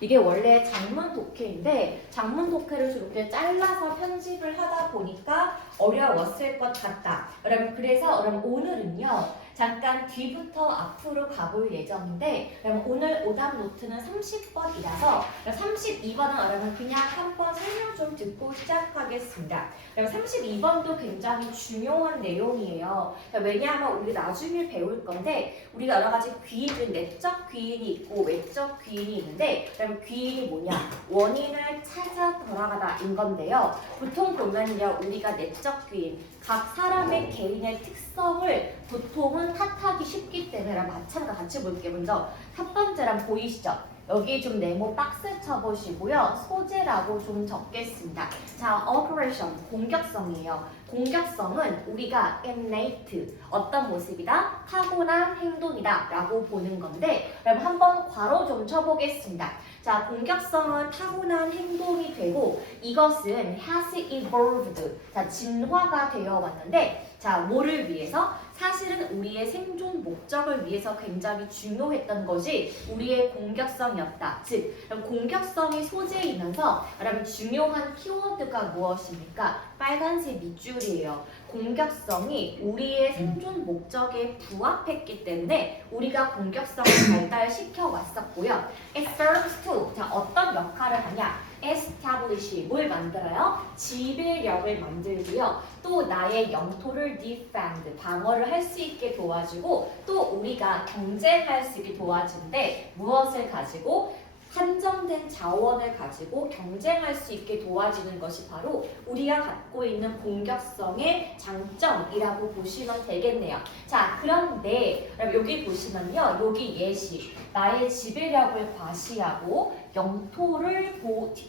이게 원래 장문 독해인데 장문 독해를 저렇게 잘라서 편집을 하다 보니까 어려웠을 것 같다. 여러분 그래서 오늘은요. 잠깐 뒤부터 앞으로 가볼 예정인데 여러분 오늘 오답 노트는 30번이라서 32번은 여러분 그냥 한번 설명 좀 듣고 시작하겠습니다. 32번도 굉장히 중요한 내용이에요. 왜냐하면 우리 나중에 배울 건데 우리가 여러 가지 귀인, 내적 귀인이 있고 외적 귀인이 있는데 그럼 귀인이 뭐냐? 원인을 찾아 돌아가다인 건데요. 보통 보면요 우리가 내적 귀인, 각 사람의 개인의 특성을 보통은 탓하기 쉽기 때문에 마찬가지 같이 볼게요. 먼저 첫 번째란 보이시죠? 여기 좀 네모 박스 쳐보시고요. 소재라고 좀 적겠습니다. 자, aggression, 공격성이에요. 공격성은 우리가 innate, 어떤 모습이다? 타고난 행동이다 라고 보는 건데 그럼 한번 괄호 좀 쳐보겠습니다. 자, 공격성은 타고난 행동이 되고 이것은 has evolved, 자, 진화가 되어 왔는데 자, 뭐를 위해서? 사실은 우리의 생존 목적을 위해서 굉장히 중요했던 것이 우리의 공격성이었다. 즉, 공격성이 소재이면서 여러분 중요한 키워드가 무엇입니까? 빨간색 밑줄이에요. 공격성이 우리의 생존 목적에 부합했기 때문에 우리가 공격성을 발달시켜 왔었고요. It serves to, 자, 어떤 역할을 하냐? establish, 뭘 만들어요? 지배력을 만들고요. 또 나의 영토를 defend, 방어를 할 수 있게 도와주고 또 우리가 경쟁할 수 있게 도와주는데 무엇을 가지고? 한정된 자원을 가지고 경쟁할 수 있게 도와주는 것이 바로 우리가 갖고 있는 공격성의 장점이라고 보시면 되겠네요. 자, 그런데 여기 보시면요. 여기 예시, 나의 지배력을 과시하고 영토를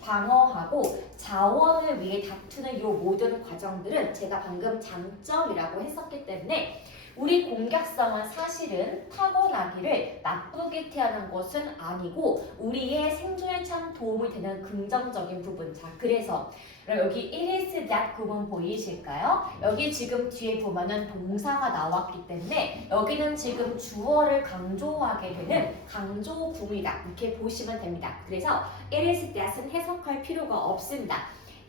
방어하고 자원을 위해 다투는 이 모든 과정들은 제가 방금 장점이라고 했었기 때문에 우리 공격성은 사실은 타고나기를 나쁘게 태어난 것은 아니고 우리의 생존에 참 도움이 되는 긍정적인 부분. 자, 그래서 여기 it is that 구문 보이실까요? 여기 지금 뒤에 보면은 동사가 나왔기 때문에 여기는 지금 주어를 강조하게 되는 강조구문이다. 이렇게 보시면 됩니다. 그래서 it is that은 해석할 필요가 없습니다.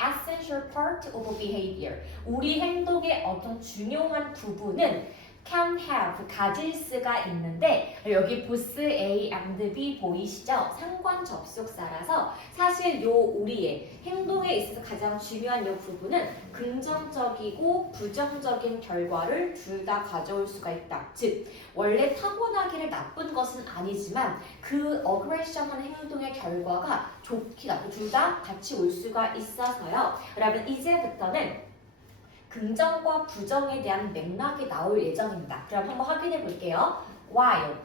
essential part of behavior. 우리 행동의 어떤 중요한 부분은 can have, 가질 수가 있는데 여기 보스 A and B 보이시죠? 상관 접속사라서 사실 요 우리의 행동에 있어서 가장 중요한 요 부분은 긍정적이고 부정적인 결과를 둘 다 가져올 수가 있다. 즉 원래 타고나기를 나쁜 것은 아니지만 그 어그레션한 행동의 결과가 좋기 나쁘 둘 다 같이 올 수가 있어서요. 여러분 이제부터는 긍정과 부정에 대한 맥락이 나올 예정입니다. 그럼 한번 확인해 볼게요. while,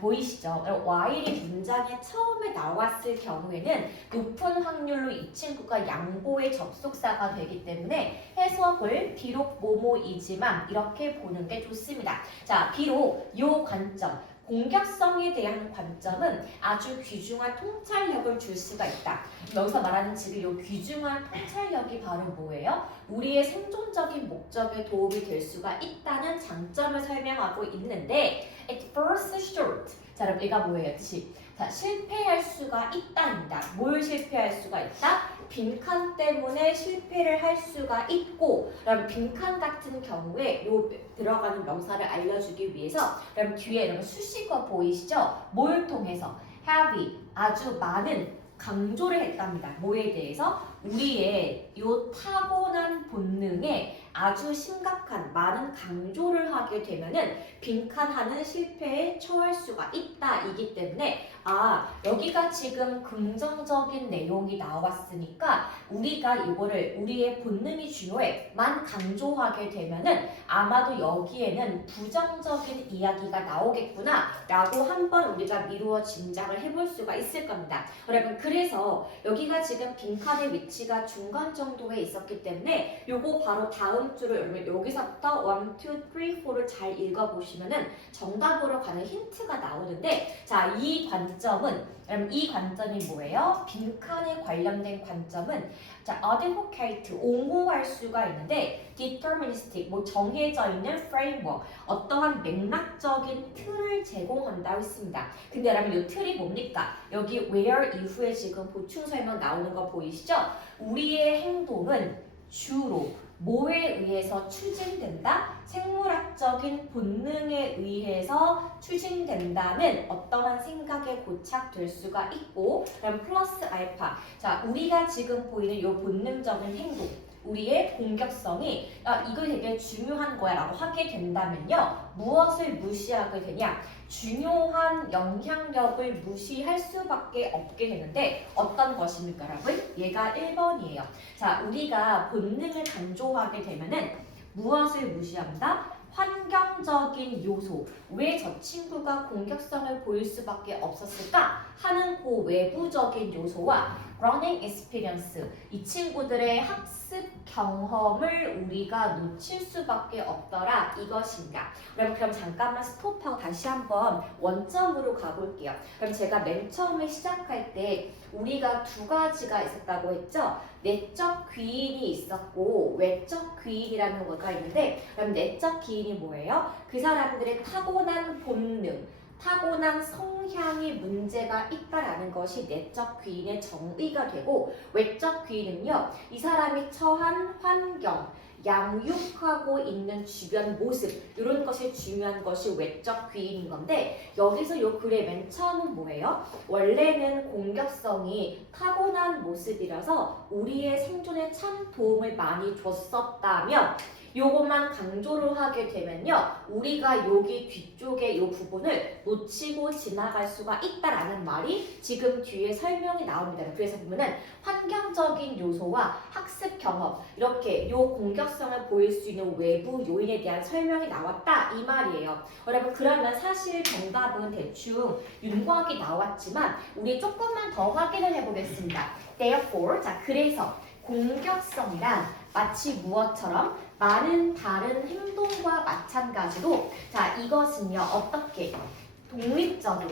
보이시죠? while이 문장에 처음에 나왔을 경우에는 높은 확률로 이 친구가 양보의 접속사가 되기 때문에 해석을 비록 뭐뭐이지만 이렇게 보는 게 좋습니다. 자, 비록 이 관점, 공격성에 대한 관점은 아주 귀중한 통찰력을 줄 수가 있다. 여기서 말하는 지금 이 귀중한 통찰력이 바로 뭐예요? 우리의 생존적인 목적에 도움이 될 수가 있다는 장점을 설명하고 있는데 at first short. 자, 그럼 얘가 뭐예요? 뜻이? 자, 실패할 수가 있다입니다. 뭘 실패할 수가 있다? 빈칸 때문에 실패를 할 수가 있고 그럼 빈칸 같은 경우에 요 들어가는 명사를 알려주기 위해서 그럼 뒤에 이런 수식어 보이시죠? 뭘 통해서? heavy, 아주 많은 강조를 했답니다. 뭐에 대해서? 우리의 요 타고난 본능에 아주 심각한 많은 강조를 하게 되면은 빈칸하는 실패에 처할 수가 있다 이기 때문에 여기가 지금 긍정적인 내용이 나왔으니까 우리가 이거를 우리의 본능이 중요해만 강조하게 되면은 아마도 여기에는 부정적인 이야기가 나오겠구나 라고 한번 우리가 미루어 짐작을 해볼 수가 있을 겁니다. 여러분 그래서 여기가 지금 빈칸의 위치가 중간 정도에 있었기 때문에 요거 바로 다음 줄을 여러분 여기서부터 1, 2, 3, 4를 잘 읽어보시면은 정답으로 가는 힌트가 나오는데 자, 이 관점 관점은 그럼 이 관점이 뭐예요? 빈칸에 관련된 관점은 자, advocate 옹호할 수가 있는데 deterministic 뭐 정해져 있는 framework 어떠한 맥락적인 틀을 제공한다고 했습니다. 근데 여러분 이 틀이 뭡니까? 여기 where 이후에 지금 보충 설명 나오는 거 보이시죠? 우리의 행동은 주로 뭐에 의해서 추진된다? 생물학적인 본능에 의해서 추진된다는 어떠한 생각에 고착될 수가 있고 그럼 플러스 알파 자 우리가 지금 보이는 이 본능적인 행동 우리의 공격성이 이거 되게 중요한 거야 라고 하게 된다면요 무엇을 무시하게 되냐 중요한 영향력을 무시할 수밖에 없게 되는데 어떤 것입니까 여러분? 얘가 1번이에요 자 우리가 본능을 강조하게 되면은 무엇을 무시한다? 환경적인 요소 왜 저 친구가 공격성을 보일 수밖에 없었을까 하는 그 외부적인 요소와 learning experience 이 친구들의 학습 경험을 우리가 놓칠 수밖에 없더라 이것인가 여러분 그럼 잠깐만 스톱하고 다시 한번 원점으로 가볼게요 그럼 제가 맨 처음에 시작할 때 우리가 두 가지가 있었다고 했죠 내적 귀인이 있었고 외적 귀인이라는 거가 있는데 그럼 내적 귀인이 뭐예요? 그 사람들의 타고난 본능 타고난 성향이 문제가 있다라는 것이 내적 귀인의 정의가 되고 외적 귀인은요 이 사람이 처한 환경 양육하고 있는 주변 모습 이런 것이 중요한 것이 외적 귀인인 건데 여기서 요 글의 맨 처음은 뭐예요? 원래는 공격성이 타고난 모습이라서 우리의 생존에 참 도움을 많이 줬었다면 요것만 강조를 하게 되면요 우리가 여기 뒤쪽에 요 부분을 놓치고 지나갈 수가 있다라는 말이 지금 뒤에 설명이 나옵니다. 그래서 보면은 환경적인 요소와 학습 경험 이렇게 요 공격성을 보일 수 있는 외부 요인에 대한 설명이 나왔다 이 말이에요. 여러분 그러면 사실 정답은 대충 윤곽이 나왔지만 우리 조금만 더 확인을 해보겠습니다. Therefore 자 그래서 공격성이란 마치 무엇처럼 많은 다른 행동과 마찬가지로 자 이것은요 어떻게 독립적으로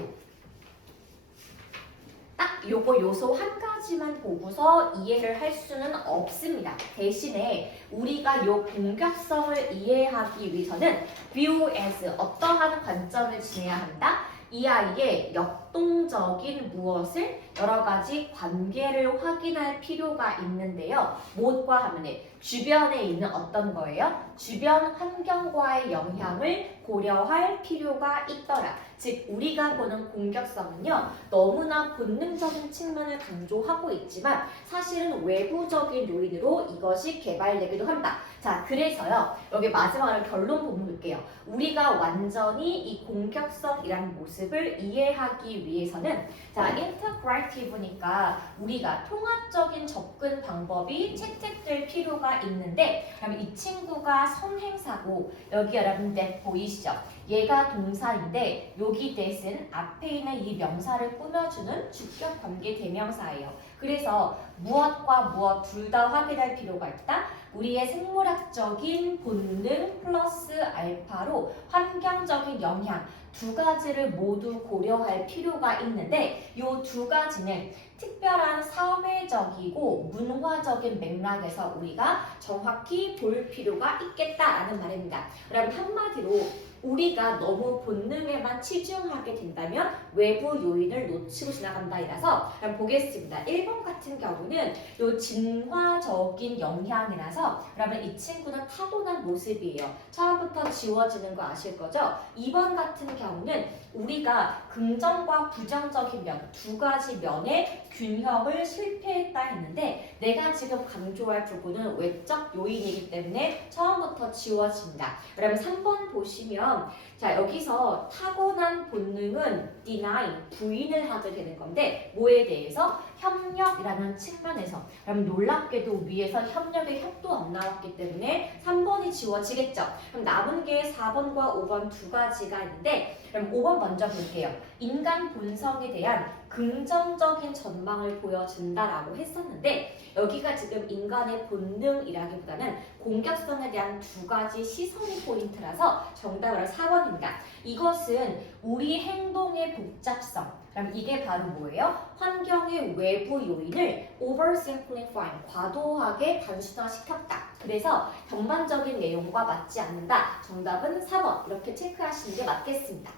딱 요거 요소 한 가지만 보고서 이해를 할 수는 없습니다. 대신에 우리가 요 공격성을 이해하기 위해서는 view as 어떠한 관점을 지내야 한다? 이 아이의 역동적인 무엇을 여러 가지 관계를 확인할 필요가 있는데요. 무엇과 하면은 주변에 있는 어떤 거예요? 주변 환경과의 영향을 고려할 필요가 있더라. 즉 우리가 보는 공격성은요. 너무나 본능적인 측면을 강조하고 있지만 사실은 외부적인 요인으로 이것이 개발되기도 한다. 자 그래서요. 여기 마지막으로 결론 보면 볼게요. 우리가 완전히 이 공격성이라는 모습을 이해하기 위해서는 자 인터그레이티브니까 우리가 통합적인 접근 방법이 채택될 필요가 있는데 그럼 이 친구가 선행사고 여기 여러분들 보이시죠? 얘가 동사인데 여기 that은 앞에 있는 이 명사를 꾸며주는 주격 관계 대명사예요. 그래서 무엇과 무엇 둘 다 확인할 필요가 있다. 우리의 생물학적인 본능 플러스 알파로 환경적인 영향 두 가지를 모두 고려할 필요가 있는데 이 두 가지는 특별한 사회적이고 문화적인 맥락에서 우리가 정확히 볼 필요가 있겠다라는 말입니다. 여러분 한마디로 우리가 너무 본능에만 치중하게 된다면 외부 요인을 놓치고 지나간다 이라서 그럼 보겠습니다. 1번 같은 경우는 요 진화적인 영향이라서 그러면 이 친구는 타고난 모습이에요. 처음부터 지워지는 거 아실 거죠? 2번 같은 경우는 우리가 긍정과 부정적인 면 두 가지 면의 균형을 실패했다 했는데 내가 지금 강조할 부분은 외적 요인이기 때문에 처음부터 지워진다. 그러면 3번 보시면 자 여기서 타고난 본능은 deny, 부인을 하게 되는 건데 뭐에 대해서? 협력이라는 측면에서 그럼 놀랍게도 위에서 협력의 협도 안 나왔기 때문에 3번이 지워지겠죠. 그럼 남은 게 4번과 5번 두 가지가 있는데 그럼 5번 먼저 볼게요. 인간 본성에 대한 긍정적인 전망을 보여준다라고 했었는데 여기가 지금 인간의 본능이라기보다는 공격성에 대한 두 가지 시선이 포인트라서 정답은 4번입니다. 이것은 우리 행동의 복잡성 그럼 이게 바로 뭐예요? 환경의 외부 요인을 oversimplifying, 과도하게 단순화시켰다. 그래서 전반적인 내용과 맞지 않는다. 정답은 4번 이렇게 체크하시는 게 맞겠습니다.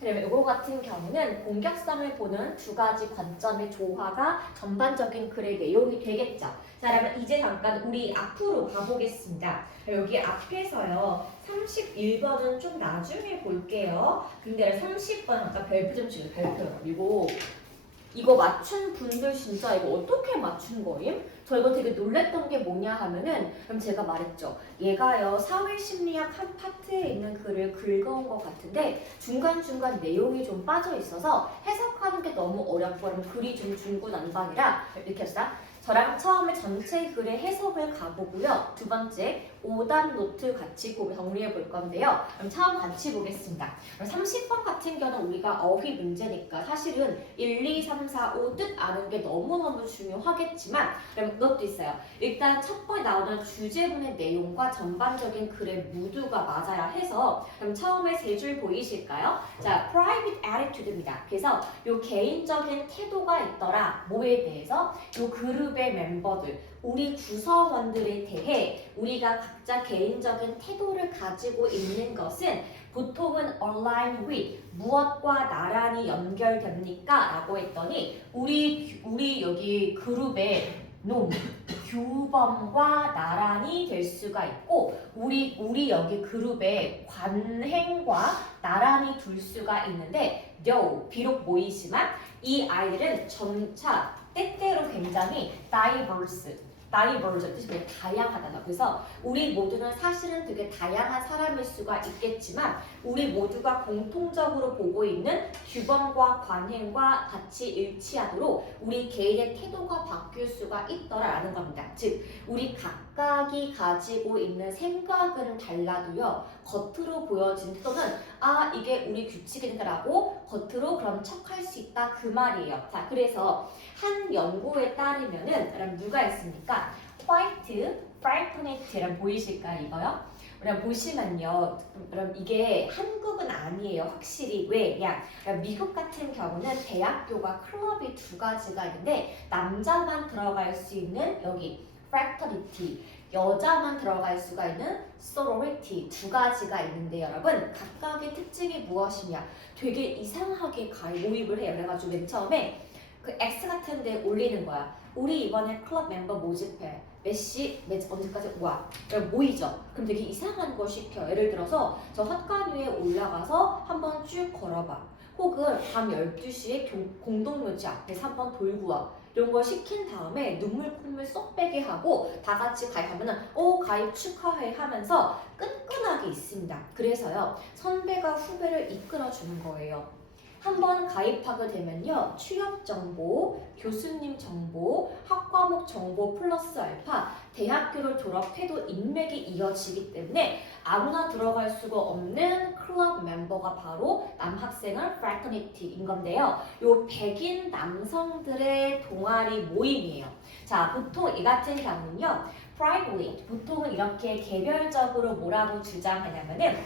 그러면 이거 같은 경우는 공격성을 보는 두 가지 관점의 조화가 전반적인 글의 내용이 되겠죠. 자, 그러면 이제 잠깐 우리 앞으로 가보겠습니다. 여기 앞에서요. 31번은 좀 나중에 볼게요. 근데 30번 아까 별표 좀 치고 별표요. 그리고 이거 맞춘 분들 진짜 이거 어떻게 맞춘 거임? 저 이거 되게 놀랬던 게 뭐냐 하면은 그럼 제가 말했죠. 얘가요 사회심리학 한 파트에 있는 글을 긁어온 것 같은데 중간중간 내용이 좀 빠져 있어서 해석하는 게 너무 어렵고 그럼 글이 좀 중구난방이라 이렇게 합시다. 저랑 처음에 전체 글의 해석을 가보고요. 두 번째 오답 노트 같이 정리해 볼 건데요. 그럼 처음 같이 보겠습니다. 30번 같은 경우는 우리가 어휘 문제니까 사실은 1, 2, 3, 4, 5 뜻 아는 게 너무너무 중요하겠지만 그럼 그것도 있어요. 일단 첫 번에 나오는 주제문의 내용과 전반적인 글의 무드가 맞아야 해서 그럼 처음에 세 줄 보이실까요? 자, private attitude입니다. 그래서 요 개인적인 태도가 있더라. 뭐에 대해서? 요 그룹의 멤버들 우리 구성원들에 대해 우리가 각자 개인적인 태도를 가지고 있는 것은 보통은 align with 무엇과 나란히 연결됩니까? 라고 했더니 우리 여기 그룹의 놈 규범과 나란히 될 수가 있고 우리 여기 그룹의 관행과 나란히 둘 수가 있는데 though 비록 모이지만 이 아이들은 점차 때때로 굉장히 diverse 뜻이 되게 다양하다. 그래서 우리 모두는 사실은 되게 다양한 사람일 수가 있겠지만 우리 모두가 공통적으로 보고 있는 규범과 관행과 같이 일치하도록 우리 개인의 태도가 바뀔 수가 있더라라는 겁니다. 즉 우리 각각이 가지고 있는 생각은 달라도요. 겉으로 보여진 또는 이게 우리 규칙이다라고 겉으로 그럼 척할 수 있다 그 말이에요. 자, 그래서 한 연구에 따르면은 그럼 누가 있습니까? 화이트, 프라이프네트랑 보이실까요? 이거요? 그럼 보시면요. 그럼 이게 한국은 아니에요. 확실히. 왜냐? 미국 같은 경우는 대학교가 클럽이 두 가지가 있는데 남자만 들어갈 수 있는 여기 fraternity, 여자만 들어갈 수가 있는 sorority 두 가지가 있는데 여러분 각각의 특징이 무엇이냐? 되게 이상하게 모입을 해요. 그래가지고 맨 처음에 그 X 같은 데 올리는 거야. 우리 이번에 클럽 멤버 모집해. 몇 시, 언제까지 와. 그럼 모이죠. 그럼 되게 이상한 거 시켜. 예를 들어서 저 헛간 위에 올라가서 한번 쭉 걸어봐. 혹은 밤 12시에 공동묘지 앞에서 한번 돌고 와. 이런 걸 시킨 다음에 눈물 콧물 쏙 빼게 하고 다 같이 가입하면은 가입 축하해 하면서 끈끈하게 있습니다. 그래서요 선배가 후배를 이끌어주는 거예요. 한번 가입하게 되면요 취업 정보, 교수님 정보, 학과목 정보 플러스 알파 대학교를 졸업해도 인맥이 이어지기 때문에 아무나 들어갈 수가 없는 클럽 멤버가 바로 남학생은 fraternity인 건데요. 요 백인 남성들의 동아리 모임이에요. 자, 보통 이 같은 경우는요. privately, 보통은 이렇게 개별적으로 뭐라고 주장하냐면은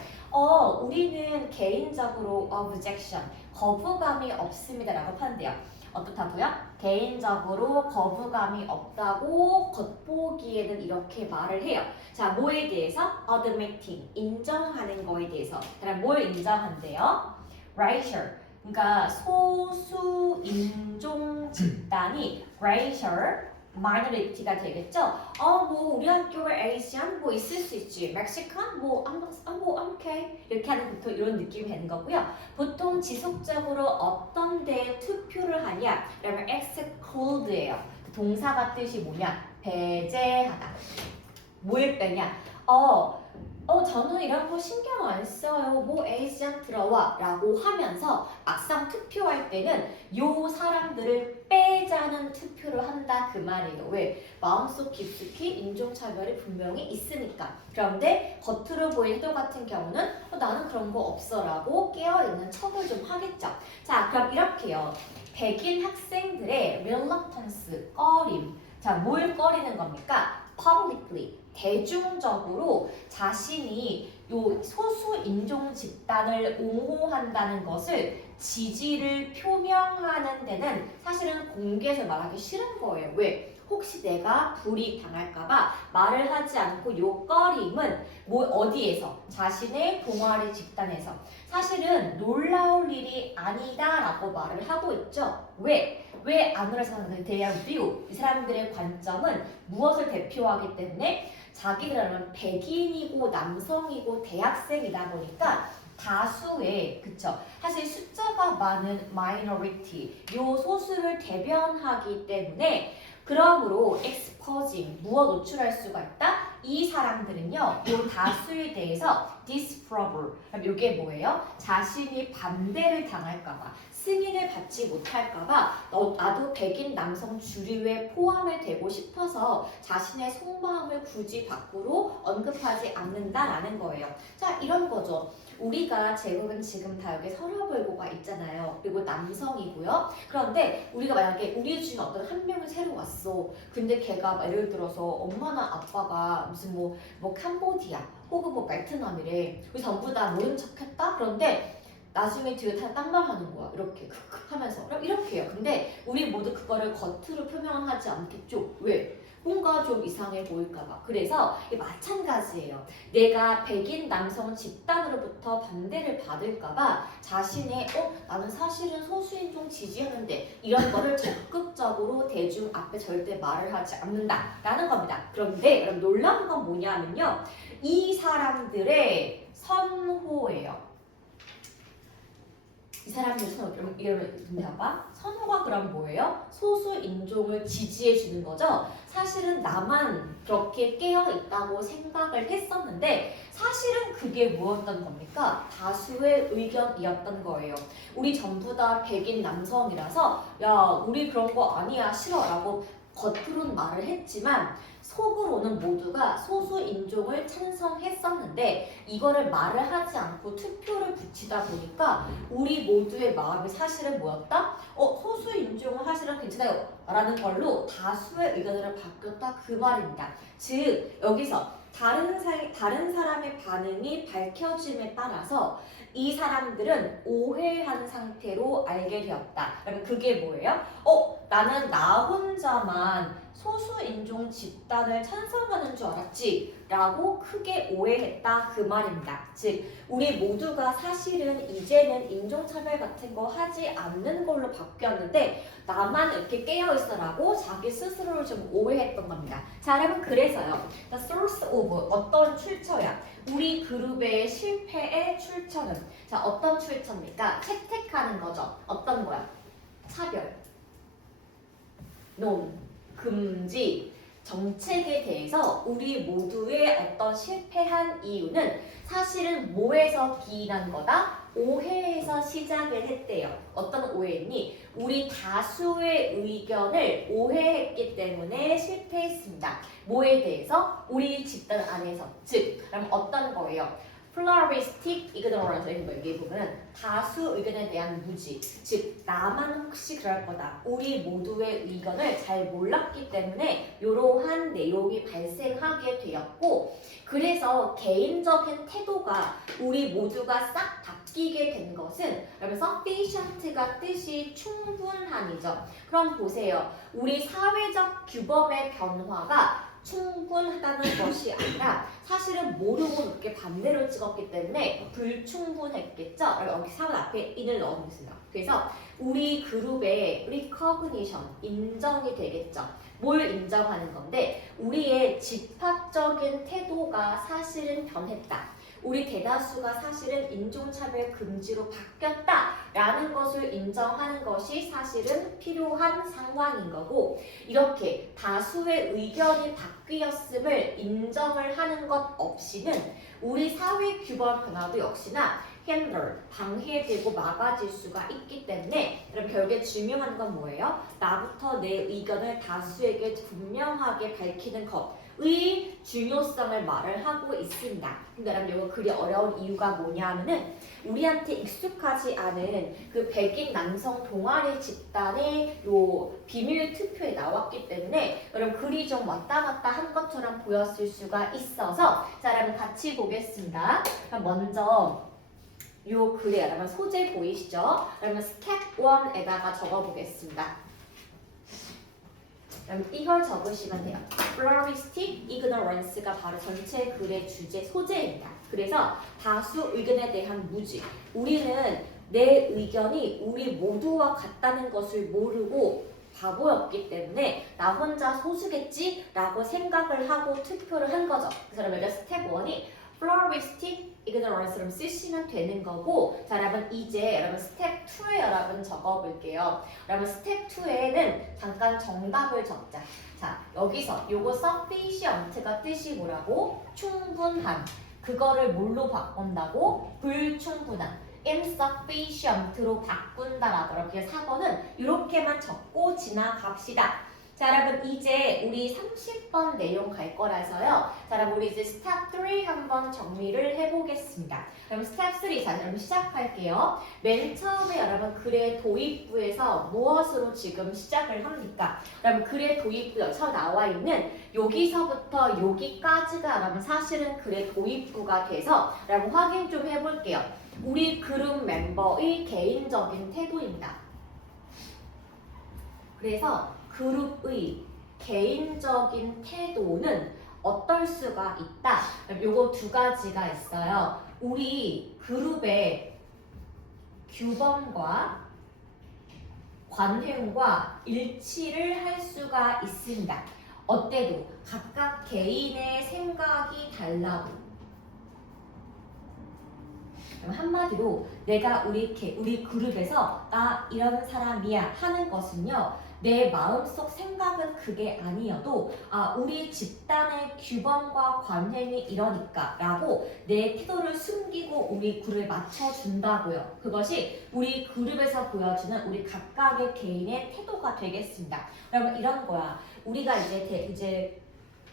우리는 개인적으로 objection, 거부감이 없습니다 라고 판대요. 어떻다고요? 개인적으로 거부감이 없다고 겉보기에는 이렇게 말을 해요. 자, 뭐에 대해서? admitting, 인정하는 거에 대해서. 그럼 뭘 인정한대요? racial, 그러니까 소수 인종 집단이 racial minority가 되겠죠? 뭐 우리 학교에 Asian 뭐 있을 수 있지. Mexican 뭐 오케이 이렇게 하는 보통 이런 느낌이 되는 거고요. 보통 지속적으로 어떤 데에 투표를 하냐? 그러면 exclude예요. 동사가 뜻이 뭐냐? 배제하다. 뭘 빼냐? 저는 이런 거 신경 안 써요. 뭐 Asian 들어와 라고 하면서 막상 투표할 때는 요 사람들을 빼자는 투표를 한다 그 말이에요. 왜? 마음속 깊숙이 인종차별이 분명히 있으니까. 그런데 겉으로 보이는 태도 같은 경우는 나는 그런 거 없어 라고 깨어있는 척을 좀 하겠죠. 자, 그럼 이렇게요. 백인 학생들의 reluctance, 꺼림. 자, 뭘 꺼리는 겁니까? publicly, 대중적으로 자신이 요 소수 인종 집단을 옹호한다는 것을 지지를 표명하는 데는 사실은 공개해서 말하기 싫은 거예요. 왜? 혹시 내가 불이익당할까봐 말을 하지 않고 요 꺼림은 뭐 어디에서? 자신의 동아리 집단에서. 사실은 놀라울 일이 아니다라고 말을 하고 있죠. 왜? 왜 아무래도 대한 뷰, 이 사람들의 관점은 무엇을 대표하기 때문에 자기들은 백인이고 남성이고 대학생이다 보니까 다수의 그쵸 사실 숫자가 많은 마이너리티 요 소수를 대변하기 때문에 그러므로 exposing 무엇 노출할 수가 있다? 이 사람들은요 요 다수에 대해서 disapproval 요게 뭐예요? 자신이 반대를 당할까봐 승인을 받지 못할까봐 나도 백인 남성 주류에 포함이 되고 싶어서 자신의 속마음을 굳이 밖으로 언급하지 않는다라는 거예요. 자 이런 거죠. 우리가 제국은 지금 다 여기 서려벌고가 있잖아요. 그리고 남성이고요. 그런데 우리가 만약에 우리 중에 어떤 한 명이 새로 왔어. 근데 걔가 예를 들어서 엄마나 아빠가 무슨 뭐 캄보디아 혹은 뭐 베트남이래. 우리 전부 다 모른 척했다. 그런데 나중에 뒤에 다 딴말 하는 거야. 이렇게 크크 하면서. 그럼 이렇게 해요. 근데 우리 모두 그거를 겉으로 표명은 하지 않겠죠. 왜? 뭔가 좀 이상해 보일까봐. 그래서 마찬가지예요. 내가 백인 남성 집단으로부터 반대를 받을까봐 자신의 나는 사실은 소수인종 지지하는데 이런 거를 적극적으로 대중 앞에 절대 말을 하지 않는다라는 겁니다. 그런데 여러분 놀라운 건 뭐냐면요. 이 사람들의 선호예요. 이 사람들 선호, 이러면 봐봐. 선호가 그럼 뭐예요? 소수 인종을 지지해 주는 거죠. 사실은 나만 그렇게 깨어 있다고 생각을 했었는데 사실은 그게 뭐였던 겁니까? 다수의 의견이었던 거예요. 우리 전부 다 백인 남성이라서 야 우리 그런 거 아니야 싫어라고 겉으로는 말을 했지만 속으로는 모두가 소수 인종을 찬성했었는데 이거를 말을 하지 않고 투표를 붙이다 보니까 우리 모두의 마음이 사실은 뭐였다? 소수 인종은 사실은 괜찮아요 라는 걸로 다수의 의견으로 바뀌었다 그 말입니다. 즉 여기서 다른 사람의 반응이 밝혀짐에 따라서 이 사람들은 오해한 상태로 알게 되었다. 그럼 그게 뭐예요? 나는 나 혼자만 소수 인종 집단을 찬성하는 줄 알았지 라고 크게 오해했다 그 말입니다. 즉 우리 모두가 사실은 이제는 인종차별 같은 거 하지 않는 걸로 바뀌었는데 나만 이렇게 깨어있어 라고 자기 스스로를 좀 오해했던 겁니다. 자 여러분 그래서요. The source of 어떤 출처야? 우리 그룹의 실패의 출처는 자 어떤 출처입니까? 채택하는 거죠. 어떤 거야? 차별, 논, 금지, 정책에 대해서 우리 모두의 어떤 실패한 이유는 사실은 뭐에서 기인한 거다? 오해에서 시작을 했대요. 어떤 오해니? 우리 다수의 의견을 오해했기 때문에 실패했습니다. 뭐에 대해서? 우리 집단 안에서. 즉, 그럼 어떤 거예요? pluralistic ignorance 이런 거 얘기해보면 다수 의견에 대한 무지 즉 나만 혹시 그럴 거다 우리 모두의 의견을 잘 몰랐기 때문에 이러한 내용이 발생하게 되었고 그래서 개인적인 태도가 우리 모두가 싹 바뀌게 된 것은 그러면서 sufficient가 뜻이 충분한이죠. 그럼 보세요. 우리 사회적 규범의 변화가 충분하다는 것이 아니라 사실은 모르고 이렇게 반대로 찍었기 때문에 불충분했겠죠? 여기 사문 앞에 in을 넣어놓습니다. 그래서 우리 그룹의 recognition, 인정이 되겠죠. 뭘 인정하는 건데 우리의 집합적인 태도가 사실은 변했다. 우리 대다수가 사실은 인종차별 금지로 바뀌었다라는 것을 인정하는 것이 사실은 필요한 상황인 거고 이렇게 다수의 의견이 바뀌었음을 인정을 하는 것 없이는 우리 사회 규범 변화도 역시나 hinder, 방해되고 막아질 수가 있기 때문에 여러분 결국에 중요한 건 뭐예요? 나부터 내 의견을 다수에게 분명하게 밝히는 것의 중요성을 말을 하고 있습니다. 근데 여러분 이거 그리 어려운 이유가 뭐냐면은 우리한테 익숙하지 않은 그 백인 남성 동아리 집단의 요 비밀 투표에 나왔기 때문에 여러분 글이 좀 왔다 갔다 한 것처럼 보였을 수가 있어서 자 여러분 같이 보겠습니다. 먼저 요 글에 여러분 소재 보이시죠? 그러면 스텝 1에다가 적어보겠습니다. 그럼 이걸 적으시면 돼요. pluralistic ignorance가 바로 전체 글의 주제 소재입니다. 그래서 다수 의견에 대한 무지. 우리는 내 의견이 우리 모두와 같다는 것을 모르고 바보였기 때문에 나 혼자 소수겠지? 라고 생각을 하고 투표를 한 거죠. 그래서 여러분 스텝 1이 pluralistic ignorance를 쓰시면 되는 거고, 자 여러분 이제 여러분 스텝 2에 여러분 적어볼게요. 여러분 스텝 2에는 잠깐 정답을 적자. 자 여기서 요거 sufficient가 뜻이 뭐라고? 충분한. 그거를 뭘로 바꾼다고? 불충분한. insufficient로 바꾼다라고. 이렇게 4번은 이렇게만 적고 지나갑시다. 자 여러분 이제 우리 30번 내용 갈 거라서요. 자 여러분 우리 이제 스텝 3 한번 정리를 해보겠습니다. 그럼 스텝 3, 자 여러분 시작할게요. 맨 처음에 여러분 글의 도입부에서 무엇으로 지금 시작을 합니까? 여러분 글의 도입부에 쳐 나와 있는 여기서부터 여기까지가 여러분 사실은 글의 도입부가 돼서 여러분 확인 좀 해볼게요. 우리 그룹 멤버의 개인적인 태도입니다. 그래서 그룹의 개인적인 태도는 어떨 수가 있다. 요거 두 가지가 있어요. 우리 그룹의 규범과 관행과 일치를 할 수가 있습니다. 어때도 각각 개인의 생각이 달라도 한마디로 내가 우리 그룹에서 나 이런 사람이야 하는 것은요. 내 마음속 생각은 그게 아니어도 우리 집단의 규범과 관행이 이러니까 라고 내 태도를 숨기고 우리 그룹에 맞춰준다고요. 그것이 우리 그룹에서 보여주는 우리 각각의 개인의 태도가 되겠습니다. 여러분 이런 거야. 우리가 이제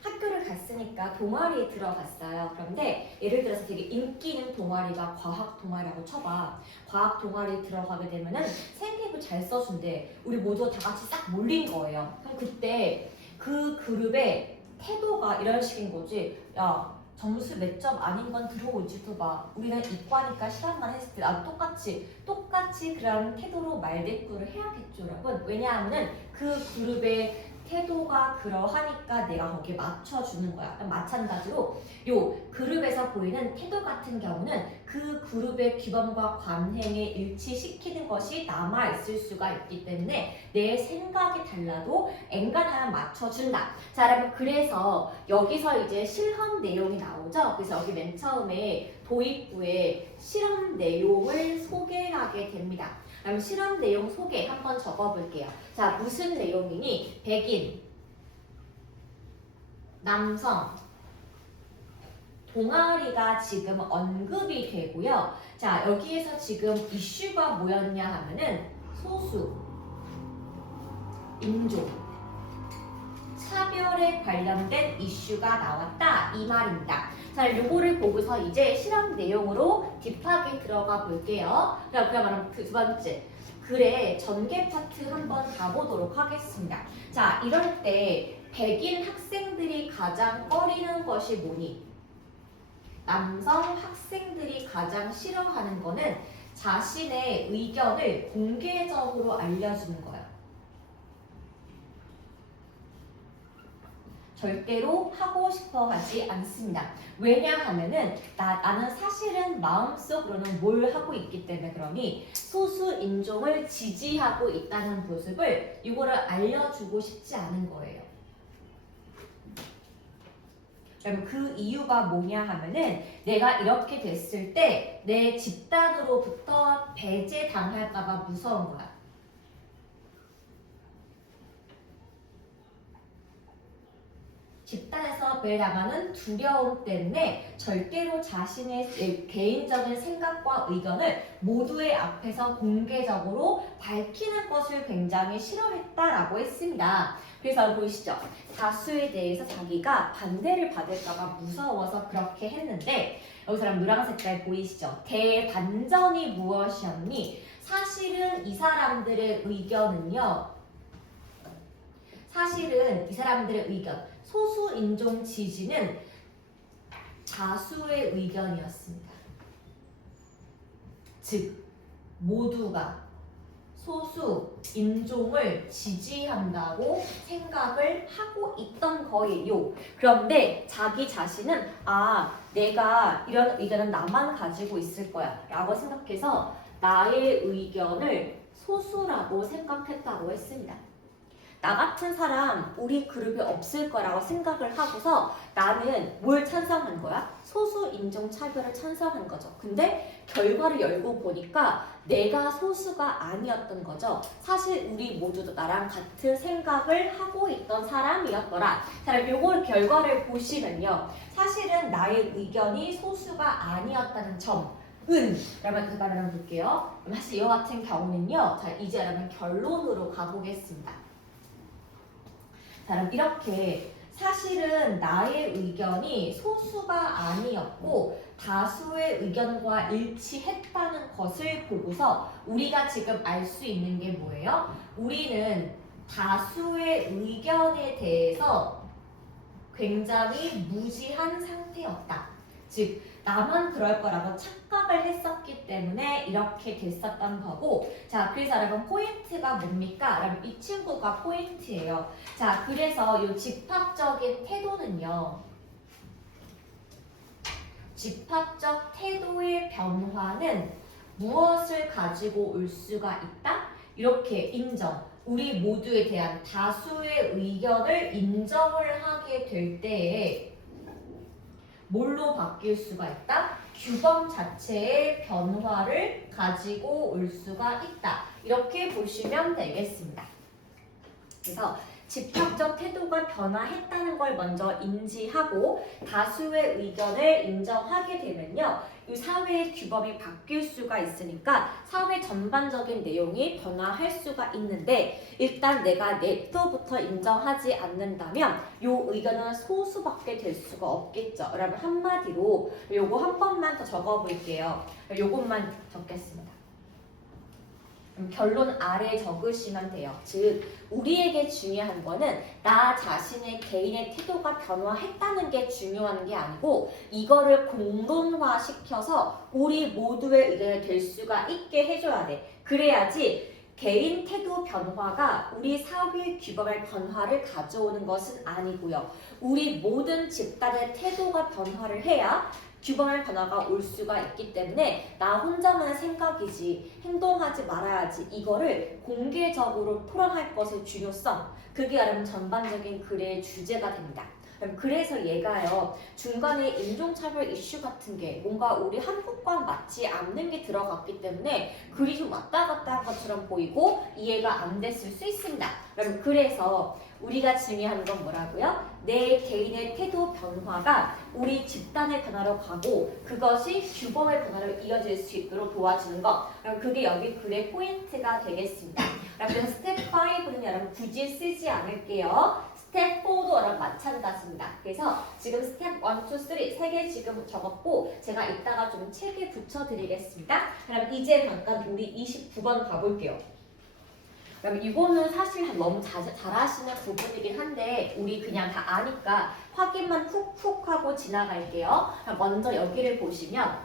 학교를 갔으니까 동아리에 들어갔어요. 그런데 예를 들어서 되게 인기 있는 동아리가 과학 동아리라고 쳐봐. 과학 동아리에 들어가게 되면은 생기부 잘 써준대. 우리 모두 다 같이 싹 몰린 거예요. 그럼 그때 그 그룹의 태도가 이런 식인 거지. 야 점수 몇 점 아닌 건 들어오지도 마. 우리는 이과니까 시간만 했을 때 나도 똑같이 그런 태도로 말대꾸를 해야겠죠, 여러분. 왜냐하면은 그 그룹의 태도가 그러하니까 내가 거기에 맞춰주는 거야. 마찬가지로 요 그룹에서 보이는 태도 같은 경우는 그 그룹의 규범과 관행에 일치시키는 것이 남아있을 수가 있기 때문에 내 생각이 달라도 엔간하면 맞춰준다. 자 여러분 그래서 여기서 이제 실험 내용이 나오죠. 그래서 여기 맨 처음에 도입부에 실험 내용을 소개하게 됩니다. 그럼 실험 내용 소개 한번 적어볼게요. 자, 무슨 내용이니? 백인, 남성, 동아리가 지금 언급이 되고요. 자, 여기에서 지금 이슈가 뭐였냐 하면은 소수, 인종, 차별에 관련된 이슈가 나왔다 이 말입니다. 자, 요거를 보고서 이제 실험 내용으로 딥하게 들어가 볼게요. 자, 그러면 두 번째 글의 전개 파트 한번 가보도록 하겠습니다. 자, 이럴 때 백인 학생들이 가장 꺼리는 것이 뭐니? 남성 학생들이 가장 싫어하는 거는 자신의 의견을 공개적으로 알려주는 거예요. 절대로 하고 싶어 하지 않습니다. 왜냐하면은 나는 사실은 마음속으로는 뭘 하고 있기 때문에 그러니 소수 인종을 지지하고 있다는 모습을 이거를 알려주고 싶지 않은 거예요. 그럼 그 이유가 뭐냐 하면은 내가 이렇게 됐을 때 내 집단으로부터 배제당할까봐 무서운 거야. 집단에서 배제당하는 두려움 때문에 절대로 자신의 개인적인 생각과 의견을 모두의 앞에서 공개적으로 밝히는 것을 굉장히 싫어했다라고 했습니다. 그래서 보이시죠? 다수에 대해서 자기가 반대를 받을까봐 무서워서 그렇게 했는데 여기서 노란 색깔 보이시죠? 대반전이 무엇이었니? 사실은 이 사람들의 의견은요. 사실은 이 사람들의 의견, 소수 인종 지지는 다수의 의견이었습니다. 즉 모두가 소수 인종을 지지한다고 생각을 하고 있던 거예요. 그런데 자기 자신은 내가 이런 의견은 나만 가지고 있을 거야 라고 생각해서 나의 의견을 소수라고 생각했다고 했습니다. 나 같은 사람 우리 그룹에 없을 거라고 생각을 하고서 나는 뭘 찬성한 거야? 소수 인종 차별을 찬성한 거죠. 근데 결과를 열고 보니까 내가 소수가 아니었던 거죠. 사실 우리 모두도 나랑 같은 생각을 하고 있던 사람이었더라. 자, 요걸 결과를 보시면요. 사실은 나의 의견이 소수가 아니었다는 점. 여러분 그 다음에 한번 볼게요. 사실 이와 같은 경우는요. 자, 이제 여러분 결론으로 가보겠습니다. 자, 그럼 이렇게 사실은 나의 의견이 소수가 아니었고 다수의 의견과 일치했다는 것을 보고서 우리가 지금 알 수 있는 게 뭐예요? 우리는 다수의 의견에 대해서 굉장히 무지한 상태였다. 즉 나만 그럴 거라고 착각을 했었기 때문에 이렇게 됐었던 거고, 자, 그래서 여러분 포인트가 뭡니까? 여러분 이 친구가 포인트예요. 자, 그래서 이 집합적인 태도는요. 집합적 태도의 변화는 무엇을 가지고 올 수가 있다? 이렇게 인정. 우리 모두에 대한 다수의 의견을 인정을 하게 될 때에 뭘로 바뀔 수가 있다? 규범 자체의 변화를 가지고 올 수가 있다. 이렇게 보시면 되겠습니다. 그래서 집합적 태도가 변화했다는 걸 먼저 인지하고 다수의 의견을 인정하게 되면요. 이 사회의 규범이 바뀔 수가 있으니까 사회 전반적인 내용이 변화할 수가 있는데 일단 내가 냅둬부터 인정하지 않는다면 이 의견은 소수밖에 될 수가 없겠죠. 여러분 한마디로 요거 한 번만 더 적어볼게요. 요것만 적겠습니다. 결론 아래 적으시면 돼요. 즉 우리에게 중요한 거는 나 자신의 개인의 태도가 변화했다는 게 중요한 게 아니고 이거를 공론화시켜서 우리 모두의 의견이 될 수가 있게 해줘야 돼. 그래야지 개인 태도 변화가 우리 사회 규범의 변화를 가져오는 것은 아니고요. 우리 모든 집단의 태도가 변화를 해야 규범의 변화가 올 수가 있기 때문에 나 혼자만의 생각이지 행동하지 말아야지 이거를 공개적으로 토론할 것의 중요성, 그게 여러분 전반적인 글의 주제가 됩니다. 그래서 얘가요 중간에 인종차별 이슈 같은 게 뭔가 우리 한국과 맞지 않는 게 들어갔기 때문에 글이 좀 왔다 갔다 한 것처럼 보이고 이해가 안 됐을 수 있습니다. 그래서 우리가 중요한 건 뭐라고요? 내 개인의 태도 변화가 우리 집단의 변화로 가고 그것이 규범의 변화로 이어질 수 있도록 도와주는 것. 그게 여기 글의 포인트가 되겠습니다. 그래서 스텝 5는 여러분 굳이 쓰지 않을게요. 스텝 4도 여러분 마찬가지입니다. 그래서 지금 스텝 1, 2, 3 3개 지금 적었고 제가 이따가 좀 책에 붙여드리겠습니다. 그럼 이제 잠깐 우리 29번 가볼게요. 그럼 이거는 사실 너무 잘 하시는 부분이긴 한데 우리 그냥 다 아니까 확인만 훅훅 하고 지나갈게요. 먼저 여기를 보시면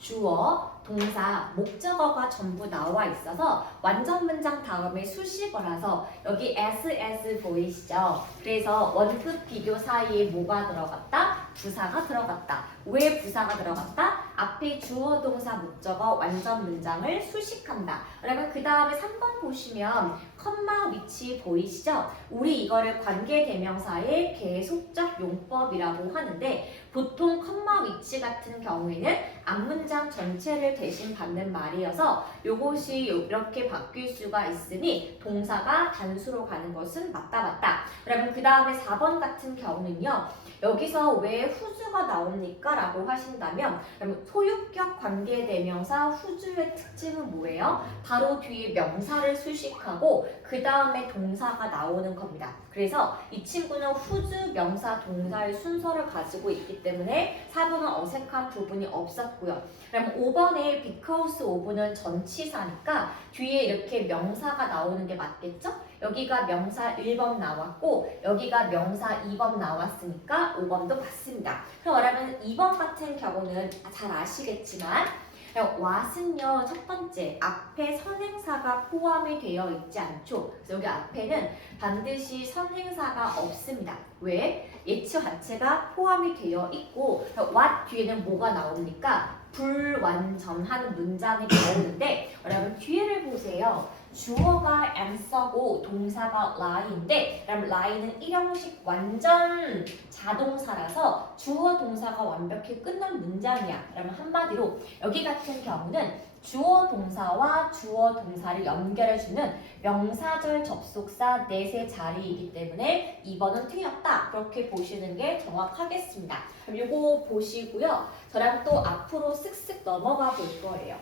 주어, 동사, 목적어가 전부 나와 있어서 완전 문장 다음에 수식어라서 여기 as 보이시죠? 그래서 원급 비교 사이에 뭐가 들어갔다? 부사가 들어갔다. 왜 부사가 들어갔다? 앞에 주어, 동사, 목적어, 완전 문장을 수식한다. 그러면 그 다음에 3번 보시면 컴마 위치 보이시죠? 우리 이거를 관계대명사의 계속적 용법이라고 하는데 보통 컴마 위치 같은 경우에는 앞문장 전체를 대신 받는 말이어서 요것이 이렇게 바뀔 수가 있으니 동사가 단수로 가는 것은 맞다. 그러면 그 다음에 4번 같은 경우는요. 여기서 왜 후주가 나옵니까? 라고 하신다면 소유격 관계대명사 후주의 특징은 뭐예요? 바로 뒤에 명사를 수식하고 그 다음에 동사가 나오는 겁니다. 그래서 이 친구는 후주, 명사, 동사의 순서를 가지고 있기 때문에 4번은 어색한 부분이 없었고요. 그럼 5번에 because of는 전치사니까 뒤에 이렇게 명사가 나오는 게 맞겠죠? 여기가 명사 1번 나왔고 여기가 명사 2번 나왔으니까 5번도 맞습니다. 그럼 여러분 2번 같은 경우는 잘 아시겠지만 what은요, 첫 번째 앞에 선행사가 포함이 되어 있지 않죠. 그래서 여기 앞에는 반드시 선행사가 없습니다. 왜? 예치 자체가 포함이 되어 있고 what 뒤에는 뭐가 나옵니까? 불완전한 문장이 나오는데 여러분 뒤에를 보세요. 주어가 am서고 동사가 lie인데 그럼 lie는 일형식 완전 자동사라서 주어 동사가 완벽히 끝난 문장이야. 그러면 한마디로 여기 같은 경우는 주어 동사와 주어 동사를 연결해주는 명사절 접속사 넷의 자리이기 때문에 2번은 틀렸다. 그렇게 보시는 게 정확하겠습니다. 그럼 이거 보시고요. 저랑 또 앞으로 쓱쓱 넘어가 볼 거예요.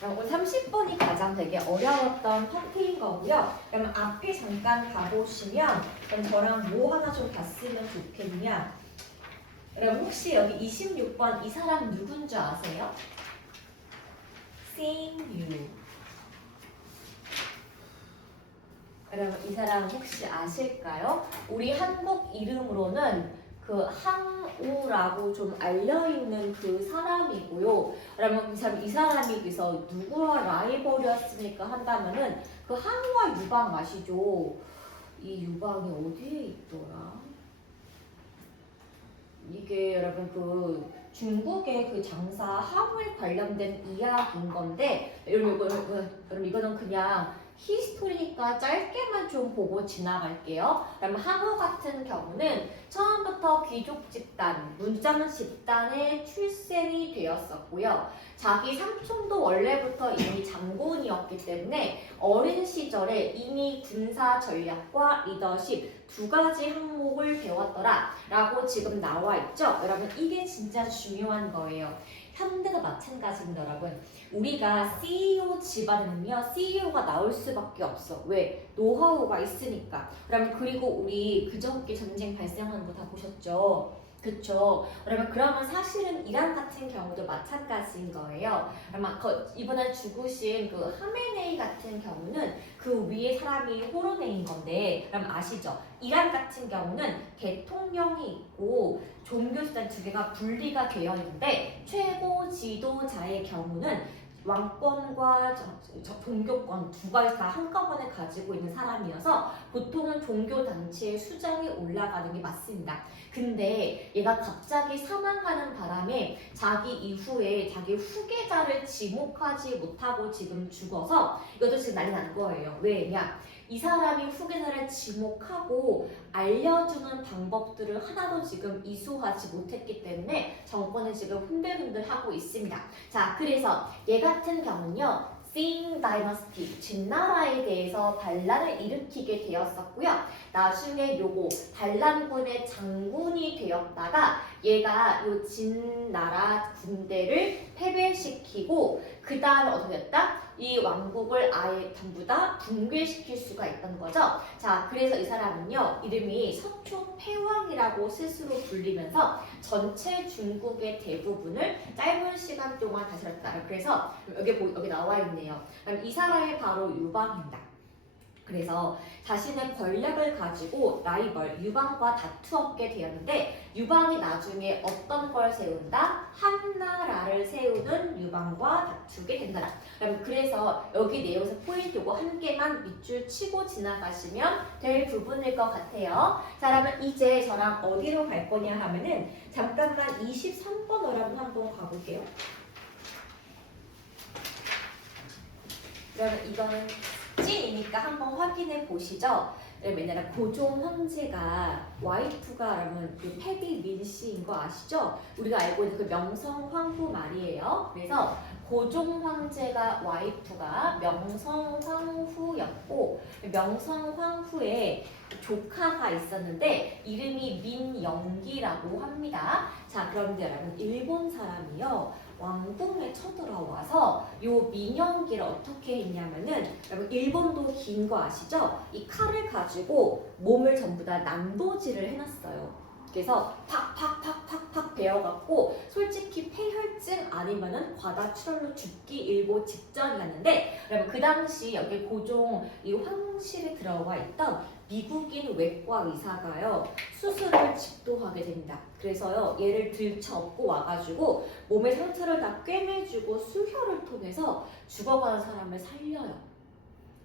오늘 30번이 가장 되게 어려웠던 파트인 거고요. 그럼 앞에 잠깐 가보시면 그럼 저랑 뭐 하나 좀 봤으면 좋겠냐. 여러분 혹시 여기 26번 이 사람 누군 줄 아세요? Same you. 여러분 이 사람 혹시 아실까요? 우리 한국 이름으로는 그 항우라고 좀 알려있는 그 사람이고요. 그러면 이 사람이 그래서 누구와 라이벌이었으니까 한다면은 그 항우와 유방 아시죠? 이 유방이 어디에 있더라? 이게 여러분 그 중국의 그 장사 항우에 관련된 이야기인 건데 여러분 이거는 그냥 히스토리니까 짧게만 좀 보고 지나갈게요. 그러면 항우 같은 경우는 처음부터 귀족 집단, 문장 집단에 출생이 되었었고요. 자기 삼촌도 원래부터 이미 장군이었기 때문에 어린 시절에 이미 군사 전략과 리더십 두 가지 항목을 배웠더라 라고 지금 나와 있죠. 여러분 이게 진짜 중요한 거예요. 현대도 마찬가지입니다, 여러분. 우리가 CEO 집안에는요, CEO가 나올 수밖에 없어. 왜? 노하우가 있으니까. 그리고 우리 그저께 전쟁 발생하는 거 다 보셨죠? 그쵸? 그러면 사실은 이란 같은 경우도 마찬가지인 거예요. 이번에 죽으신 그 하메네이 같은 경우는 그 위에 사람이 호르네인 건데, 그럼 아시죠? 이란 같은 경우는 대통령이 있고 종교 집단 두 개가 분리가 되어 있는데 최고 지도자의 경우는 왕권과 종교권 두 가지 다 한꺼번에 가지고 있는 사람이어서 보통은 종교 단체의 수장에 올라가는 게 맞습니다. 근데 얘가 갑자기 사망하는 바람에 자기 이후에 자기 후계자를 지목하지 못하고 지금 죽어서 이것도 지금 난리 난 거예요. 왜냐? 이 사람이 후계자를 지목하고 알려주는 방법들을 하나도 지금 이수하지 못했기 때문에 정권은 지금 흔들흔들하고 있습니다. 자, 그래서 얘 같은 경우는요. Sing Dynasty, 진나라에 대해서 반란을 일으키게 되었었고요. 나중에 요거 반란군의 장군이 되었다가 얘가 요 진나라 군대를 패배시키고 그 다음에 어떻게 됐다? 이 왕국을 아예 전부 다 붕괴시킬 수가 있던 거죠. 자, 그래서 이 사람은요, 이름이 서초패왕이라고 스스로 불리면서 전체 중국의 대부분을 짧은 시간 동안 다스렸다. 그래서 여기 나와 있네요. 이 사람이 바로 유방입니다. 그래서 자신의 권력을 가지고 라이벌 유방과 다투었게 되었는데 유방이 나중에 어떤 걸 세운다? 한나라를 세우는 유방과 다투게 된다. 그래서 여기 내용에서 포인트 요거 한 개만 밑줄 치고 지나가시면 될 부분일 것 같아요. 자, 그러면 이제 저랑 어디로 갈 거냐 하면은 잠깐만 23번 여러분 한번 가볼게요. 그러면 이거는 찐이니까 한번 확인해 보시죠. 왜냐면 고종 황제가 와이프가 여러분 그 패디 민씨인 거 아시죠? 우리가 알고 있는 그 명성 황후 말이에요. 그래서 고종 황제가 와이프가 명성 황후였고 명성 황후의 조카가 있었는데 이름이 민영기라고 합니다. 자, 그런데 여러분 일본 사람이요. 왕궁에 쳐들어와서 요 민영기를 어떻게 했냐면은 여러분 일본도 긴 거 아시죠? 이 칼을 가지고 몸을 전부 다 난도질을 해놨어요. 그래서 팍팍팍팍팍 베어갖고 솔직히 폐혈증 아니면은 과다출혈로 죽기 일보 직전이었는데 여러분 그 당시 여기 고종 이 황실에 들어와 있던 미국인 외과 의사가요 수술을 집도하게 됩니다. 그래서요 얘를 들쳐업고 와가지고 몸의 상처를 다 꿰매주고 수혈을 통해서 죽어가는 사람을 살려요.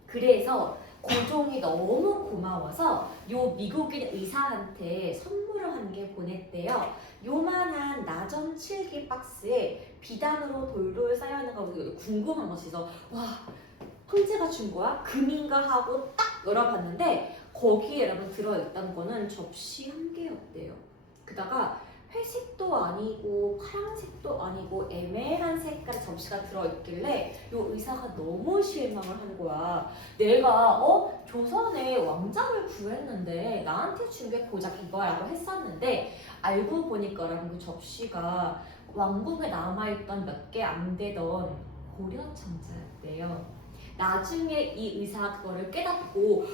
그래서 고종이 너무 고마워서 요 미국인 의사한테 선물을 한 개 보냈대요. 요만한 나전 7개 박스에 비단으로 돌돌 쌓여있는 거 궁금한 것이 있어. 와, 황제가 준 거야? 금인가 하고 딱 열어봤는데 거기에 여러분 들어있던 거는 접시 한 개였대요. 게다가 회색도 아니고 파란색도 아니고 애매한 색깔의 접시가 들어있길래 요 의사가 너무 실망을 한 거야. 내가 조선의 왕자를 구했는데 나한테 준 게 고작 이거라고 했었는데 알고 보니까 여러분 그 접시가 왕궁에 남아있던 몇 개 안 되던 고려 청자였대요. 나중에 이 의사가 그거를 깨닫고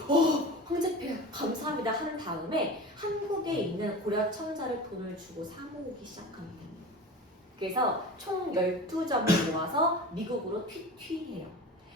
황제폐하 감사합니다 한 다음에 한국에 있는 고려 청자를 돈을 주고 사모으기 시작합니다. 그래서 총 12점을 모아서 미국으로 튀튀해요.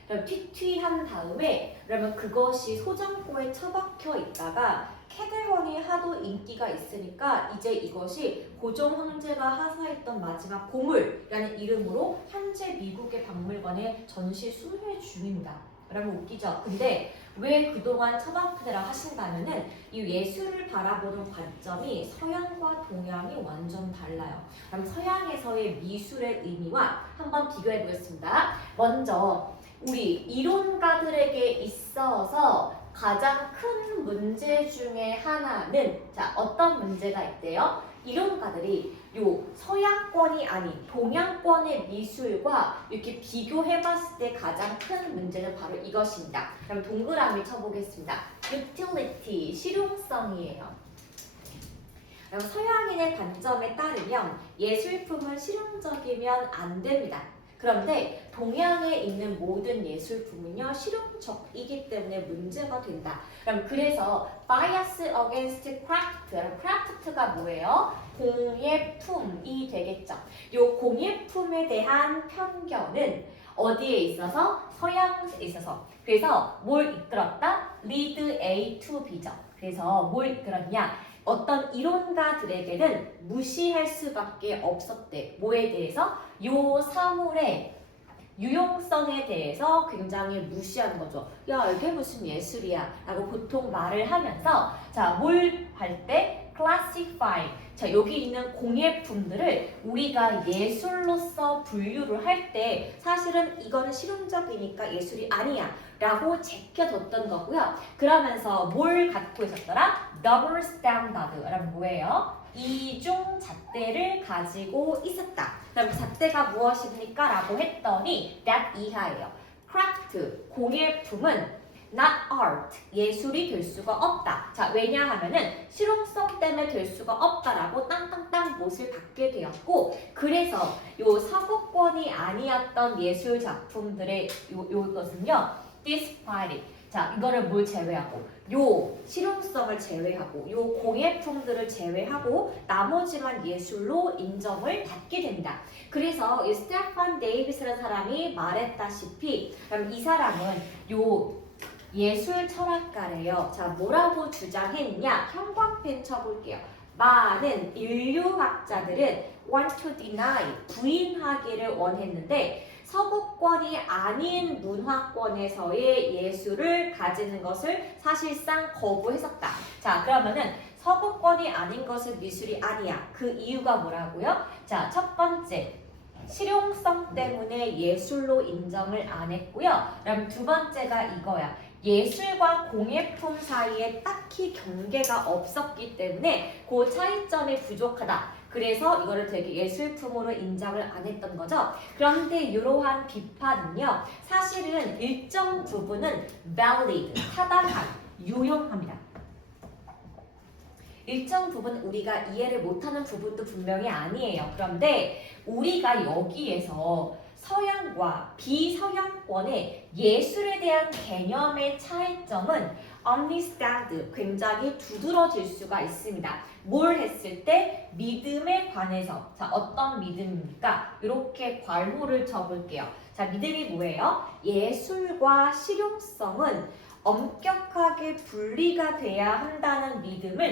그럼 튀튀한 다음에 그러면 그것이 소장고에 처박혀 있다가 캐델원이 하도 인기가 있으니까 이제 이것이 고종 황제가 하사했던 마지막 보물이라는 이름으로 현재 미국의 박물관에 전시 수회 중입니다. 여러분 웃기죠? 근데 왜 그동안 처박히더라 하신다면은 이 예술을 바라보는 관점이 서양과 동양이 완전 달라요. 그럼 서양에서의 미술의 의미와 한번 비교해 보겠습니다. 먼저 우리 이론가들에게 있어서 가장 큰 문제 중에 하나는 어떤 문제가 있대요? 이론가들이 요 서양권이 아닌 동양권의 미술과 이렇게 비교해봤을 때 가장 큰 문제는 바로 이것입니다. 그럼 동그라미 쳐보겠습니다. utility, 실용성이에요. 그럼 서양인의 관점에 따르면 예술품은 실용적이면 안 됩니다. 그런데 동양에 있는 모든 예술품은요 실용적이기 때문에 문제가 된다. 그럼 그래서 bias against craft, craft가 뭐예요? 공예품이 되겠죠. 요 공예품에 대한 편견은 어디에 있어서? 서양에 있어서. 그래서 뭘 이끌었다? lead A to B죠. 그래서 뭘 이끌었냐? 어떤 이론가들에게는 무시할 수밖에 없었대. 뭐에 대해서? 요 사물의 유용성에 대해서 굉장히 무시하는 거죠. 야, 이게 무슨 예술이야? 라고 보통 말을 하면서 뭘 할 때? classify. 여기 있는 공예품들을 우리가 예술로서 분류를 할 때 사실은 이건 실용적이니까 예술이 아니야 라고 제껴뒀던 거고요. 그러면서 뭘 갖고 있었더라? double standard. 라는 뭐예요? 이중 잣대를 가지고 있었다. 그럼 잣대가 무엇입니까? 라고 했더니 that 이하예요. craft, 공예품은 not art, 예술이 될 수가 없다. 왜냐하면은 실용성 때문에 될 수가 없다라고 땅땅땅 못을 받게 되었고, 그래서 요 서구권이 아니었던 예술 작품들의 요것은요, despite. 이거를 뭘 제외하고, 요 실용성을 제외하고, 요 공예품들을 제외하고, 나머지만 예술로 인정을 받게 된다. 그래서 이 스테판 데이비스라는 사람이 말했다시피, 그럼 이 사람은 요 예술 철학가래요. 뭐라고 주장했냐? 형광펜 쳐볼게요. 많은 인류학자들은 want to deny, 부인하기를 원했는데 서구권이 아닌 문화권에서의 예술을 가지는 것을 사실상 거부했었다. 그러면은 서구권이 아닌 것은 미술이 아니야. 그 이유가 뭐라고요? 첫 번째. 실용성 때문에 예술로 인정을 안 했고요. 그럼 두 번째가 이거야. 예술과 공예품 사이에 딱히 경계가 없었기 때문에 그 차이점이 부족하다. 그래서 이거를 되게 예술품으로 인정을 안 했던 거죠. 그런데 이러한 비판은요. 사실은 일정 부분은 valid, 타당한, 유용합니다. 일정 부분 우리가 이해를 못하는 부분도 분명히 아니에요. 그런데 우리가 여기에서 서양과 비서양권의 예술에 대한 개념의 차이점은 understand, 굉장히 두드러질 수가 있습니다. 뭘 했을 때? 믿음에 관해서. 자, 어떤 믿음입니까? 이렇게 괄호를 쳐볼게요. 자, 믿음이 뭐예요? 예술과 실용성은 엄격하게 분리가 돼야 한다는 믿음을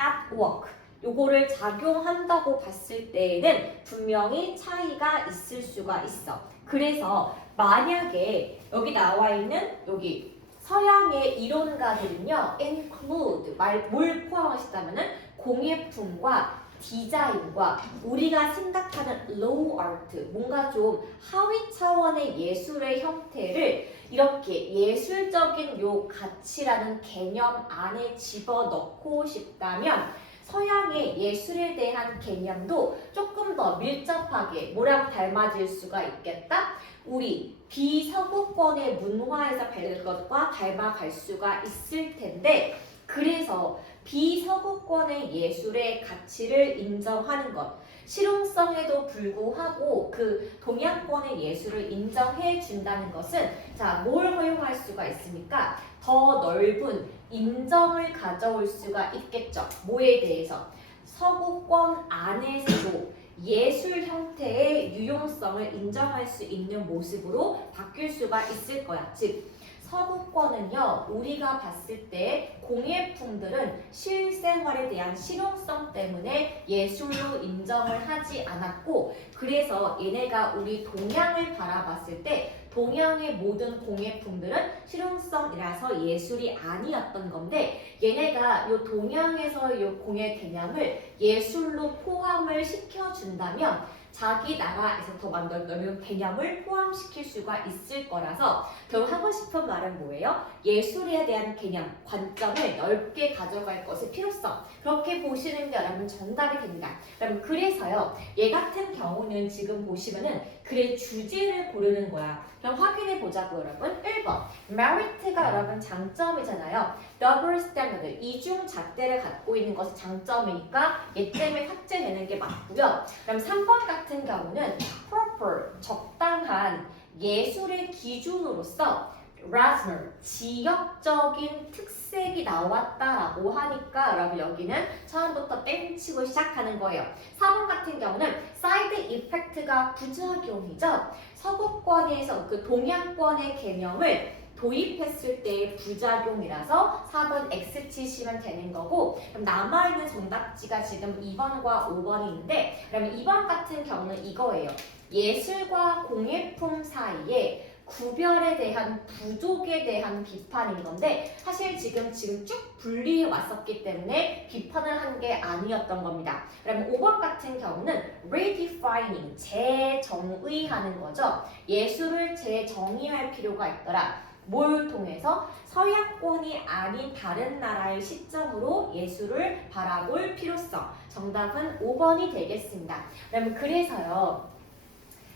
at work, 요거를 작용한다고 봤을 때에는 분명히 차이가 있을 수가 있어. 그래서 만약에 여기 나와 있는 여기 서양의 이론가들은요, include, 뭘 포함하시다면은 공예품과 디자인과 우리가 생각하는 low art, 뭔가 좀 하위 차원의 예술의 형태를 이렇게 예술적인 요 가치라는 개념 안에 집어넣고 싶다면 서양의 예술에 대한 개념도 조금 더 밀접하게 뭐랑 닮아질 수가 있겠다? 우리 비서구권의 문화에서 배울 것과 닮아갈 수가 있을 텐데, 그래서 비서구권의 예술의 가치를 인정하는 것, 실용성에도 불구하고 그 동양권의 예술을 인정해 준다는 것은 자, 뭘 허용할 수가 있습니까? 더 넓은 인정을 가져올 수가 있겠죠. 뭐에 대해서? 서구권 안에서도 예술 형태의 유용성을 인정할 수 있는 모습으로 바뀔 수가 있을 거야. 즉, 서구권은요, 우리가 봤을 때 공예품들은 실생활에 대한 실용성 때문에 예술로 인정을 하지 않았고, 그래서 얘네가 우리 동양을 바라봤을 때 동양의 모든 공예품들은 실용성이라서 예술이 아니었던 건데, 얘네가 이 동양에서 이 공예 개념을 예술로 포함을 시켜준다면 자기 나라에서 더 만들어낸 개념을 포함시킬 수가 있을 거라서 결국 하고 싶은 말은 뭐예요? 예술에 대한 개념, 관점을 넓게 가져갈 것의 필요성, 그렇게 보시는 게 여러분 정답이 됩니다. 여러분 그래서요, 얘 같은 경우는 지금 보시면은 글의 주제를 고르는 거야. 그럼 확인해 보자고 여러분. 1번 merit가 여러분 장점이잖아요. double standard, 이중 잣대를 갖고 있는 것이 장점이니까 얘 때문에 삭제되는 게 맞고요. 그럼 3번 같은 경우는 proper, 적당한 예술의 기준으로서 regional, 지역적인 특색이 나왔다라고 하니까 여러분 여기는 처음부터 땡치고 시작하는 거예요. 4번 같은 경우는 사이드 이펙트가 부작용이죠. 서구권에서 그 동양권의 개념을 도입했을 때의 부작용이라서 4번 X 치시면 되는 거고, 그럼 남아있는 정답지가 지금 2번과 5번이 있는데, 그러면 2번 같은 경우는 이거예요. 예술과 공예품 사이에 구별에 대한 부족에 대한 비판인 건데, 사실 지금 쭉 분리해 왔었기 때문에 비판을 한 게 아니었던 겁니다. 그러면 5번 같은 경우는 redefining, 재정의하는 거죠. 예술을 재정의할 필요가 있더라. 뭘 통해서? 서양권이 아닌 다른 나라의 시점으로 예술을 바라볼 필요성. 정답은 5번이 되겠습니다. 그러면 그래서요,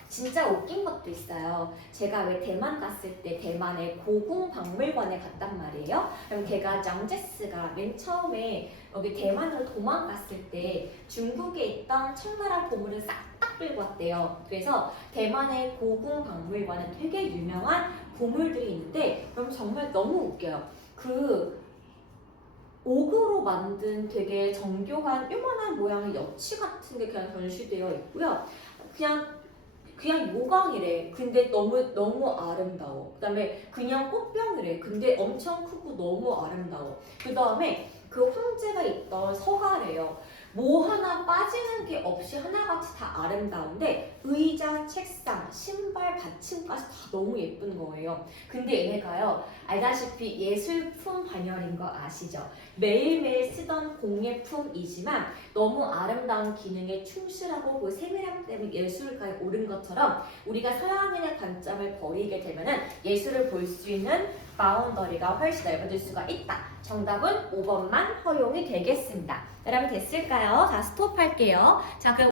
진짜 웃긴 것도 있어요. 제가 왜 대만 갔을 때 대만의 고궁박물관에 갔단 말이에요. 그럼 걔가 장제스가 맨 처음에 여기 대만으로 도망갔을 때 중국에 있던 청나라 보물을 싹 다 끌고 왔대요. 그래서 대만의 고궁박물관은 되게 유명한 보물들이 있는데, 그럼 정말 너무 웃겨요. 그 옥으로 만든 되게 정교한 요만한 모양의 여치 같은 게 그냥 전시되어 있고요. 그냥 요강이래. 근데 너무 아름다워. 그다음에 그냥 꽃병이래. 근데 엄청 크고 너무 아름다워. 그다음에 그 황제가 있던 서가래요. 뭐 하나 빠지는 게 없이 하나같이 다 아름다운데 의자, 책상, 신발, 받침까지 다 너무 예쁜 거예요. 근데 얘네가요, 알다시피 예술품 반열인 거 아시죠? 매일매일 쓰던 공예품이지만 너무 아름다운 기능에 충실하고 그 세밀함 때문에 예술가에 오른 것처럼 우리가 서양인의 관점을 버리게 되면은 예술을 볼 수 있는 바운더리가 훨씬 넓어질 수가 있다. 정답은 5번만 허용이 되겠습니다. 여러분 됐을까요? 자, 스톱할게요. 자, 그럼